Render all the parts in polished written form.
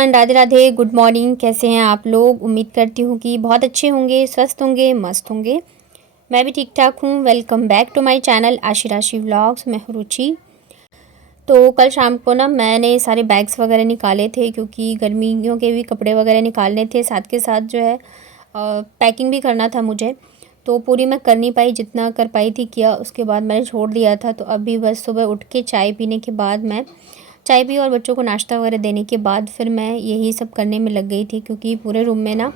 Everyone, Radhe Radhe, good morning. कैसे हैं आप लोग? उम्मीद करती हूँ कि बहुत अच्छे होंगे, स्वस्थ होंगे, मस्त होंगे। मैं भी ठीक ठाक हूँ। Welcome back to my channel Aashi Rashi vlogs. मैं हूँ रुचि। तो कल शाम को ना मैंने सारे बैग्स वगैरह निकाले थे क्योंकि गर्मियों के भी कपड़े वगैरह निकालने थे, साथ के साथ जो है पैकिंग भी करना था मुझे। तो पूरी मैं कर नहीं पाई, जितना कर पाई थी किया, उसके बाद मैंने छोड़ दिया था। तो अभी बस सुबह उठ के चाय पीने के बाद मैं चाय पी और बच्चों को नाश्ता वगैरह देने के बाद फिर मैं यही सब करने में लग गई थी क्योंकि पूरे रूम में ना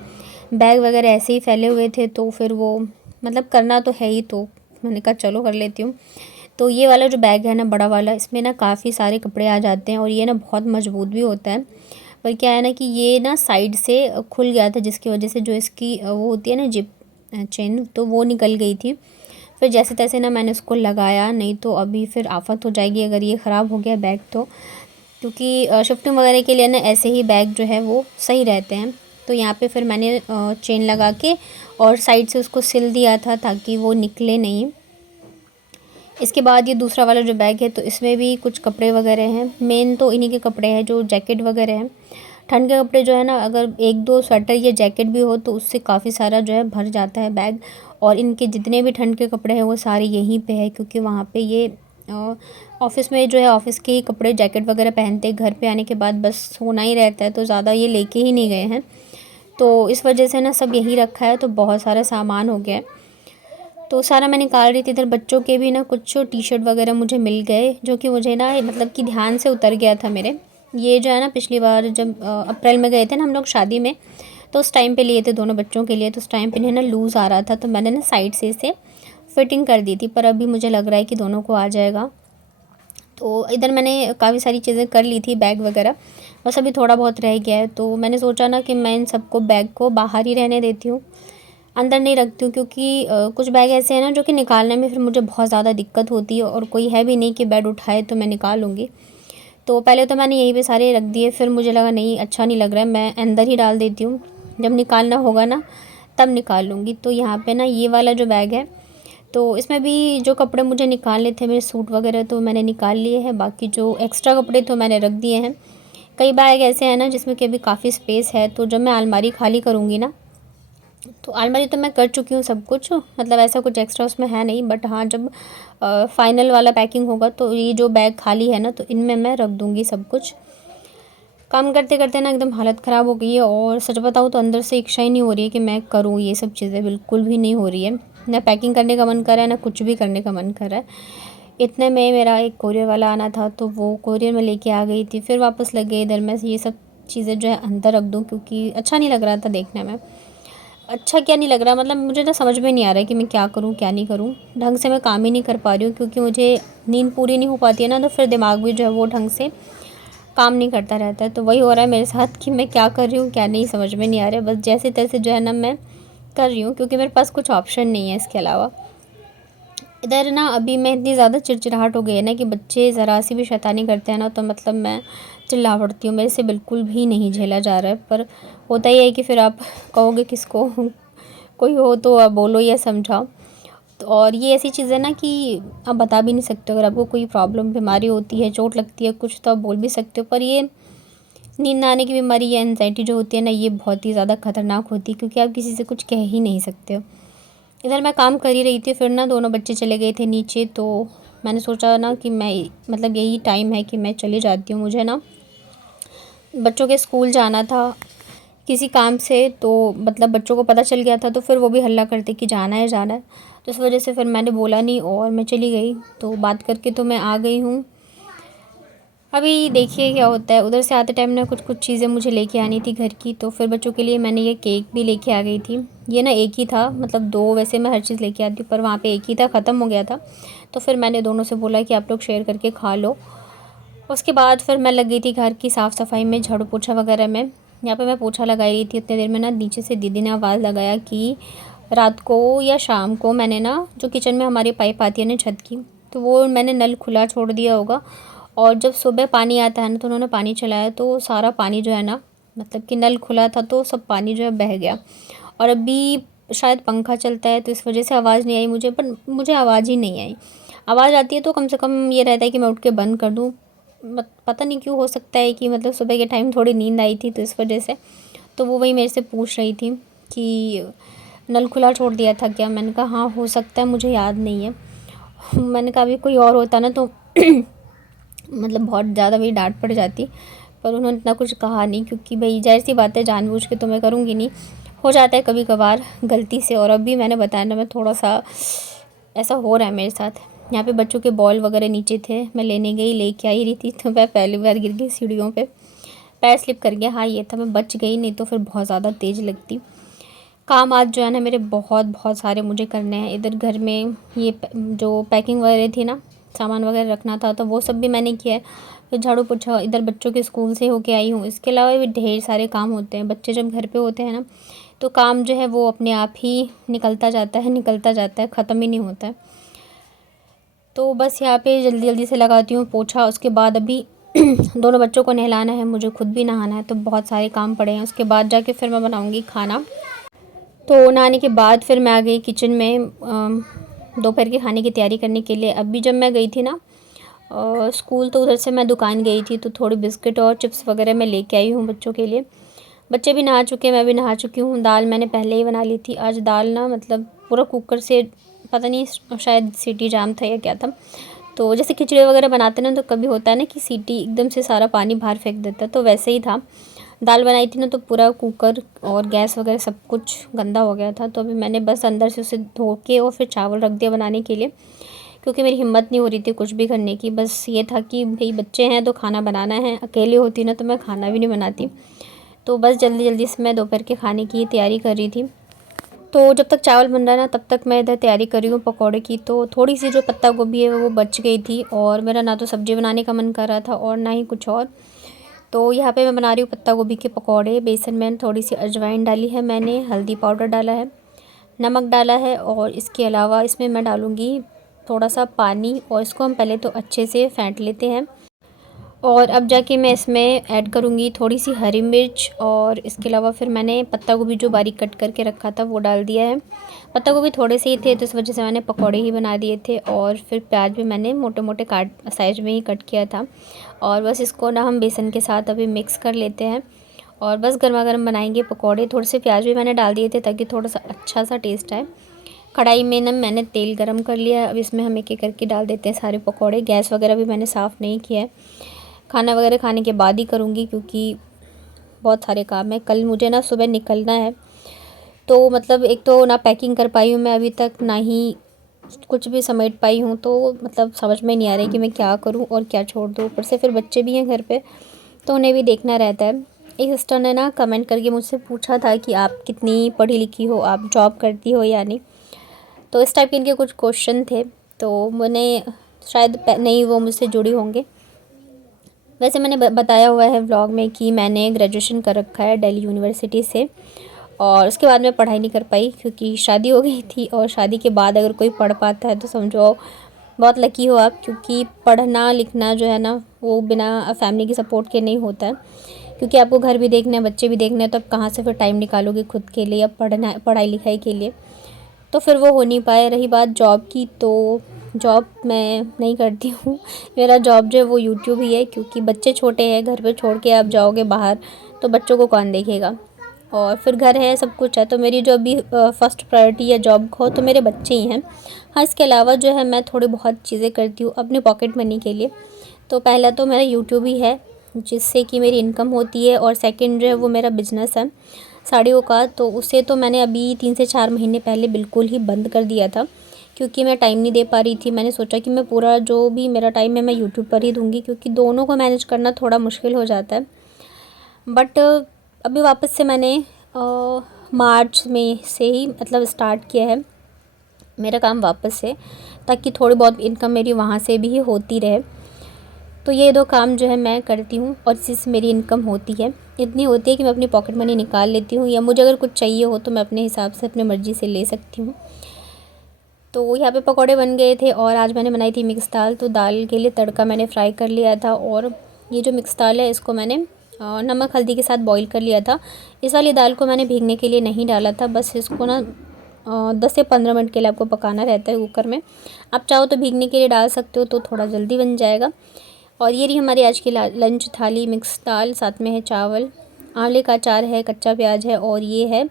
बैग वगैरह ऐसे ही फैले हुए थे। तो फिर वो मतलब करना तो है ही, तो मैंने कहा चलो कर लेती हूँ। तो ये वाला जो बैग है ना, बड़ा वाला, इसमें ना काफ़ी सारे कपड़े आ जाते हैं और ये ना बहुत मजबूत भी होता है। पर क्या है ना कि ये ना साइड से खुल गया था, जिसकी वजह से जो इसकी वो होती है ना जिप चेन, तो वो निकल गई थी। फिर जैसे तैसे ना मैंने उसको लगाया, नहीं तो अभी फिर आफत हो जाएगी अगर ये ख़राब हो गया बैग तो। क्योंकि शिफ्टिंग वगैरह के लिए ना ऐसे ही बैग जो है वो सही रहते हैं। तो यहाँ पे फिर मैंने चेन लगा के और साइड से उसको सिल दिया था ताकि वो निकले नहीं। इसके बाद ये दूसरा वाला जो बैग है, तो इसमें भी कुछ कपड़े वगैरह हैं। मेन तो इन्हीं के कपड़े हैं, जो जैकेट वगैरह हैं। ठंड के कपड़े जो है ना, अगर एक दो स्वेटर या जैकेट भी हो तो उससे काफ़ी सारा जो है भर जाता है बैग। और इनके जितने भी ठंड के कपड़े हैं वो सारे यहीं पे है, क्योंकि वहाँ पे ये ऑफ़िस में जो है ऑफ़िस के कपड़े जैकेट वगैरह पहनते, घर पे आने के बाद बस सोना ही रहता है, तो ज़्यादा ये लेके ही नहीं गए हैं। तो इस वजह से ना सब यहीं रखा है, तो बहुत सारा सामान हो गया है। तो सारा मैं निकाल रही थी। इधर बच्चों के भी ना कुछ टी शर्ट वगैरह मुझे मिल गए, जो कि मुझे ना मतलब कि ध्यान से उतर गया था मेरे। ये जो है ना, पिछली बार जब अप्रैल में गए थे ना हम लोग शादी में, तो उस टाइम पे लिए थे दोनों बच्चों के लिए। तो उस टाइम पे इन्हें ना लूज़ आ रहा था, तो मैंने ना साइड से इसे फिटिंग कर दी थी। पर अभी मुझे लग रहा है कि दोनों को आ जाएगा। तो इधर मैंने काफ़ी सारी चीज़ें कर ली थी, बैग वगैरह, बस अभी थोड़ा बहुत रह गया है। तो मैंने सोचा ना कि मैं इन सबको बैग को बाहर ही रहने देती हूँ, अंदर नहीं रखती हूँ, क्योंकि कुछ बैग ऐसे हैं ना जो कि निकालने में फिर मुझे बहुत ज़्यादा दिक्कत होती है, और कोई है भी नहीं कि बेड उठाए तो मैं निकालूँगी। तो पहले तो मैंने यहीं पे सारे रख दिए, फिर मुझे लगा नहीं अच्छा नहीं लग रहा है, मैं अंदर ही डाल देती हूँ, जब निकालना होगा ना तब निकाल लूँगी। तो यहाँ पे ना ये वाला जो बैग है, तो इसमें भी जो कपड़े मुझे निकालने थे, मेरे सूट वगैरह, तो मैंने निकाल लिए हैं। बाकी जो एक्स्ट्रा कपड़े तो मैंने रख दिए हैं। कई बैग ऐसे हैं ना जिसमें कि अभी काफ़ी स्पेस है, तो जब मैं अलमारी खाली करूँगी ना, तो अलमारी तो मैं कर चुकी हूँ सब कुछ, मतलब ऐसा कुछ एक्स्ट्रा उसमें है नहीं। बट हाँ, जब फाइनल वाला पैकिंग होगा तो ये जो बैग खाली है ना, तो इनमें मैं रख दूँगी सब कुछ। काम करते करते ना एकदम हालत ख़राब हो गई है, और सच बताऊँ तो अंदर से इच्छा ही नहीं हो रही है कि मैं करूँ ये सब चीज़ें, बिल्कुल भी नहीं हो रही है। ना पैकिंग करने का मन कर रहा है, ना कुछ भी करने का मन कर रहा है। इतने में मेरा एक कोरियर वाला आना था, तो वो कोरियर में लेके आ गई थी। फिर वापस लग गई इधर मैं ये सब चीज़ें जो है अंदर रख दूँ, क्योंकि अच्छा नहीं लग रहा था देखने में। अच्छा क्या नहीं लग रहा, मतलब मुझे ना समझ में नहीं आ रहा है कि मैं क्या करूँ क्या नहीं करूँ। ढंग से मैं काम ही नहीं कर पा रही हूँ, क्योंकि मुझे नींद पूरी नहीं हो पाती है ना, तो फिर दिमाग भी जो है वो ढंग से काम नहीं करता रहता है। तो वही हो रहा है मेरे साथ कि मैं क्या कर रही हूँ क्या नहीं, समझ में नहीं आ रहा है। बस जैसे तैसे जो है ना मैं कर रही हूँ, क्योंकि मेरे पास कुछ ऑप्शन नहीं है इसके अलावा। इधर ना अभी मैं इतनी ज़्यादा चिड़चिड़ाहट हो गई है ना कि बच्चे ज़रा सी भी शैतानी करते हैं ना, तो मतलब मैं चिल्ला पड़ती हूँ। मेरे से बिल्कुल भी नहीं झेला जा रहा है। पर होता ही है कि फिर आप कहोगे किसको कोई हो तो आप बोलो या समझाओ। तो और ये ऐसी चीज़ है ना कि आप बता भी नहीं सकते। अगर आपको कोई प्रॉब्लम बीमारी होती है, चोट लगती है कुछ, तो आप बोल भी सकते हो। पर ये नींद ना आने की बीमारी या एंजाइटी जो होती है ना, ये बहुत ही ज़्यादा खतरनाक होती है, क्योंकि आप किसी से कुछ कह ही नहीं सकते हो। इधर मैं काम कर ही रही थी, फिर ना दोनों बच्चे चले गए थे नीचे। तो मैंने सोचा ना कि मैं मतलब यही टाइम है कि मैं चली जाती हूँ। मुझे ना बच्चों के स्कूल जाना था किसी काम से, तो मतलब बच्चों को पता चल गया था, तो फिर वो भी हल्ला करते कि जाना है जाना है। तो इस वजह से फिर मैंने बोला नहीं और मैं चली गई। तो बात करके तो मैं आ गई हूँ। अभी देखिए क्या होता है। उधर से आते टाइम ना कुछ कुछ चीज़ें मुझे लेके आनी थी घर की, तो फिर बच्चों के लिए मैंने ये केक भी लेके आ गई थी। ये ना एक ही था, मतलब दो वैसे मैं हर चीज़ लेके आती हूँ, पर वहाँ पे एक ही था, ख़त्म हो गया था। तो फिर मैंने दोनों से बोला कि आप लोग शेयर करके खा लो। उसके बाद फिर मैं लग गई थी घर की साफ़ सफाई में, झाड़ू पोछा वगैरह में। यहाँ पे मैं पोछा लगाई रही थी, उतनी देर में ना नीचे से दीदी ने आवाज़ लगाया कि रात को या शाम को मैंने ना, जो किचन में हमारी पाइप आती है ना छत की, तो वो मैंने नल खुला छोड़ दिया होगा। और जब सुबह पानी आता है ना, तो उन्होंने पानी चलाया, तो सारा पानी जो है ना, मतलब कि नल खुला था तो सब पानी जो है बह गया। और अभी शायद पंखा चलता है तो इस वजह से आवाज़ नहीं आई मुझे, पर मुझे आवाज़ ही नहीं आई। आवाज़ आती है तो कम से कम ये रहता है कि मैं उठ के बंद कर दूँ। पता नहीं क्यों, हो सकता है कि मतलब सुबह के टाइम थोड़ी नींद आई थी तो इस वजह से। तो वो वही मेरे से पूछ रही थी कि नल खुला छोड़ दिया था क्या। मैंने कहा हाँ हो सकता है, मुझे याद नहीं है। मैंने कहा अभी कोई और होता ना तो मतलब बहुत ज़्यादा मेरी डांट पड़ जाती, पर उन्होंने इतना कुछ कहा नहीं, क्योंकि भाई ज़ाहिर सी बात है जानबूझ के तो मैं करूँगी नहीं, हो जाता है कभी कभार गलती से। और अभी मैंने बताया ना, मैं थोड़ा सा ऐसा हो रहा है मेरे साथ। यहाँ पे बच्चों के बॉल वगैरह नीचे थे, मैं लेके आ ही रही थी तो मैं पहली बार गिर गई सीढ़ियों पे, पैर स्लिप कर गया। हाँ ये था, मैं बच गई, नहीं तो फिर बहुत ज़्यादा तेज़ लगती। काम आज जो है ना मेरे बहुत बहुत सारे मुझे करने हैं इधर घर में। ये जो पैकिंग वगैरह थी ना, सामान वगैरह रखना था तो वो सब भी मैंने किया है। फिर झाड़ू पोछा, इधर बच्चों के स्कूल से होके आई हूँ। इसके अलावा भी ढेर सारे काम होते हैं। बच्चे जब घर पे होते हैं ना तो काम जो है वो अपने आप ही निकलता जाता है, ख़त्म ही नहीं होता है। तो बस यहाँ पे जल्दी जल्दी से लगाती हूँ पोछा। उसके बाद अभी दोनों बच्चों को नहलाना है, मुझे खुद भी नहाना है, तो बहुत सारे काम पड़े हैं। उसके बाद जाके फिर मैं बनाऊँगी खाना। तो नहाने के बाद फिर मैं आ गई किचन में दोपहर के खाने की तैयारी करने के लिए। अभी जब मैं गई थी ना स्कूल, तो उधर से मैं दुकान गई थी तो थोड़ी बिस्किट और चिप्स वगैरह मैं लेके आई हूँ बच्चों के लिए। बच्चे भी नहा चुके हैं, मैं भी नहा चुकी हूँ। दाल मैंने पहले ही बना ली थी। आज दाल ना मतलब पूरा कुकर से, पता नहीं शायद सीटी जाम था या क्या था। तो जैसे खिचड़ी वगैरह बनाते ना तो कभी होता है ना कि सीटी एकदम से सारा पानी बाहर फेंक देता है, तो वैसे ही था। दाल बनाई थी ना तो पूरा कुकर और गैस वगैरह सब कुछ गंदा हो गया था। तो अभी मैंने बस अंदर से उसे धो के और फिर चावल रख दिया बनाने के लिए, क्योंकि मेरी हिम्मत नहीं हो रही थी कुछ भी करने की। बस ये था कि भाई बच्चे हैं तो खाना बनाना है, अकेले होती ना तो मैं खाना भी नहीं बनाती। तो बस जल्दी जल्दी से मैं दोपहर के खाने की तैयारी कर रही थी। तो जब तक चावल बन रहा है ना तब तक मैं इधर तैयारी कर रही हूँ पकौड़े की। तो थोड़ी सी जो पत्ता गोभी है वो बच गई थी, और मेरा ना तो सब्ज़ी बनाने का मन कर रहा था और ना ही कुछ और। तो यहाँ पे मैं बना रही हूँ पत्ता गोभी के पकौड़े। बेसन में थोड़ी सी अजवाइन डाली है मैंने, हल्दी पाउडर डाला है, नमक डाला है, और इसके अलावा इसमें मैं डालूँगी थोड़ा सा पानी, और इसको हम पहले तो अच्छे से फेंट लेते हैं। और अब जाके मैं इसमें ऐड करूँगी थोड़ी सी हरी मिर्च, और इसके अलावा फिर मैंने पत्ता गोभी जो बारीक कट करके रखा था वो डाल दिया है। पत्ता गोभी थोड़े से ही थे तो इस वजह से मैंने पकौड़े ही बना दिए थे। और फिर प्याज भी मैंने मोटे मोटे काट साइज में ही कट किया था। और बस इसको ना हम बेसन के साथ अभी मिक्स कर लेते हैं, और बस गर्मा गर्म बनाएंगे पकौड़े। थोड़े से प्याज भी मैंने डाल दिए थे ताकि थोड़ा सा अच्छा सा टेस्ट आए। कढ़ाई में ना मैंने तेल गरम कर लिया है। अब इसमें हम एक एक करके डाल देते हैं सारे पकौड़े। गैस वगैरह भी मैंने साफ़ नहीं किया है, खाना वगैरह खाने के बाद ही करूँगी, क्योंकि बहुत सारे काम है। कल मुझे ना सुबह निकलना है, तो मतलब एक तो ना पैकिंग कर पाई हूँ मैं अभी तक, ना ही कुछ भी समेट पाई हूँ। तो मतलब समझ में नहीं आ रहा है कि मैं क्या करूँ और क्या छोड़ दूँ। ऊपर से फिर बच्चे भी हैं घर पे तो उन्हें भी देखना रहता है। एक सिस्टर ने ना कमेंट करके मुझसे पूछा था कि आप कितनी पढ़ी लिखी हो, आप जॉब करती हो या नहीं। तो इस टाइप के इनके कुछ क्वेश्चन थे, तो मैंने शायद नहीं वो मुझसे जुड़ी होंगे। वैसे मैंने बताया हुआ है व्लॉग में कि मैंने ग्रेजुएशन कर रखा है दिल्ली यूनिवर्सिटी से, और उसके बाद मैं पढ़ाई नहीं कर पाई क्योंकि शादी हो गई थी। और शादी के बाद अगर कोई पढ़ पाता है तो समझो बहुत लकी हो आप, क्योंकि पढ़ना लिखना जो है ना वो बिना फैमिली की सपोर्ट के नहीं होता है। क्योंकि आपको घर भी देखना है, बच्चे भी देखने हैं, तो आप कहाँ से फिर टाइम निकालोगे खुद के लिए, अब पढ़ाई लिखाई के लिए। तो फिर वो हो नहीं पाए। रही बात जॉब की, तो जॉब मैं नहीं करती हूँ। मेरा जॉब जो है वो यूट्यूब ही है, क्योंकि बच्चे छोटे हैं, घर पे छोड़ के आप जाओगे बाहर तो बच्चों को कौन देखेगा। और फिर घर है, सब कुछ है, तो मेरी जो अभी फर्स्ट प्रायोरिटी है जॉब हो तो मेरे बच्चे ही हैं। हाँ इसके अलावा जो है मैं थोड़ी बहुत चीज़ें करती हूँ अपने पॉकेट मनी के लिए। तो पहला तो मेरा यूट्यूब ही है जिससे कि मेरी इनकम होती है, और सेकंड जो है वो मेरा बिज़नेस है साड़ियों का। तो उसे तो मैंने अभी 3 से 4 महीने पहले बिल्कुल ही बंद कर दिया था, क्योंकि मैं टाइम नहीं दे पा रही थी। मैंने सोचा कि मैं पूरा जो भी मेरा टाइम है मैं यूट्यूब पर ही दूँगी, क्योंकि दोनों को मैनेज करना थोड़ा मुश्किल हो जाता है। बट अभी वापस से मैंने मार्च में से ही मतलब स्टार्ट किया है मेरा काम वापस से, ताकि थोड़ी बहुत इनकम मेरी वहाँ से भी होती रहे। तो ये 2 काम जो है मैं करती हूँ, और इसी से मेरी इनकम होती है। इतनी होती है कि मैं अपनी पॉकेट मनी निकाल लेती हूँ, या मुझे अगर कुछ चाहिए हो तो मैं अपने हिसाब से अपनी मर्ज़ी से ले सकती हूँ। तो यहाँ पे पकौड़े बन गए थे, और आज मैंने बनाई थी मिक्स दाल। तो दाल के लिए तड़का मैंने फ्राई कर लिया था, और ये जो मिक्स दाल है इसको मैंने नमक हल्दी के साथ बॉईल कर लिया था। इस वाली दाल को मैंने भीगने के लिए नहीं डाला था, बस इसको ना 10 से 15 मिनट के लिए आपको पकाना रहता है कुकर में। आप चाहो तो भीगने के लिए डाल सकते हो तो थोड़ा जल्दी बन जाएगा। और ये रही हमारी आज की लंच थाली। मिक्स दाल, साथ में है चावल, आंवले का अचार है, कच्चा प्याज है और ये है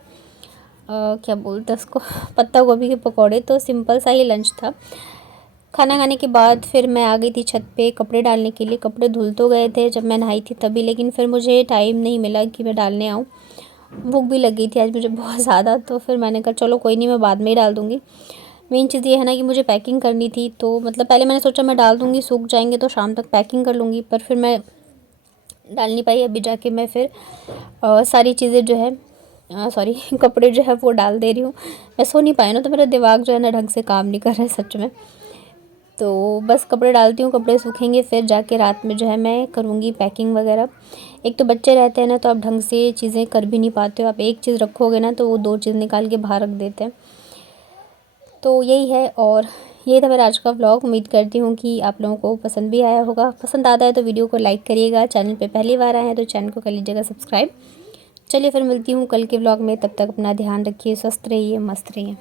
क्या बोलते हैं उसको पत्ता गोभी के पकौड़े। तो सिंपल सा ही लंच था। खाना खाने के बाद फिर मैं आ गई थी छत पे कपड़े डालने के लिए। कपड़े धुल तो गए थे जब मैं नहाई थी तभी, लेकिन फिर मुझे टाइम नहीं मिला कि मैं डालने आऊँ। भूख भी लग गई थी आज मुझे बहुत ज़्यादा, तो फिर मैंने कहा चलो कोई नहीं, मैं बाद में ही डाल दूँगी। मेन चीज़ ये है ना कि मुझे पैकिंग करनी थी, तो मतलब पहले मैंने सोचा मैं डाल दूँगी, सूख जाएंगे तो शाम तक पैकिंग कर लूँगी, पर फिर मैं डाल नहीं पाई। अभी जाके मैं फिर सारी चीज़ें जो है सॉरी कपड़े जो है वो डाल दे रही हूँ। मैं सो नहीं पाई ना, तो मेरा दिमाग जो है ना ढंग से काम नहीं कर रहा है सच में। तो बस कपड़े डालती हूँ, कपड़े सूखेंगे फिर जाके रात में जो है मैं करूँगी पैकिंग वगैरह। एक तो बच्चे रहते हैं ना, तो आप ढंग से चीज़ें कर भी नहीं पाते हो। आप एक चीज़ रखोगे ना तो वो 2 चीज़ निकाल के बाहर रख देते हैं। तो यही है, और ये था मेरा आज का व्लॉग। उम्मीद करती हूँ कि आप लोगों को पसंद भी आया होगा। पसंद आता है तो वीडियो को लाइक करिएगा। चैनल पे पहली बार आए हैं तो चैनल को कर लीजिएगा सब्सक्राइब। चलिए फिर मिलती हूँ कल के व्लॉग में, तब तक अपना ध्यान रखिए, स्वस्थ रहिए, मस्त रहिए।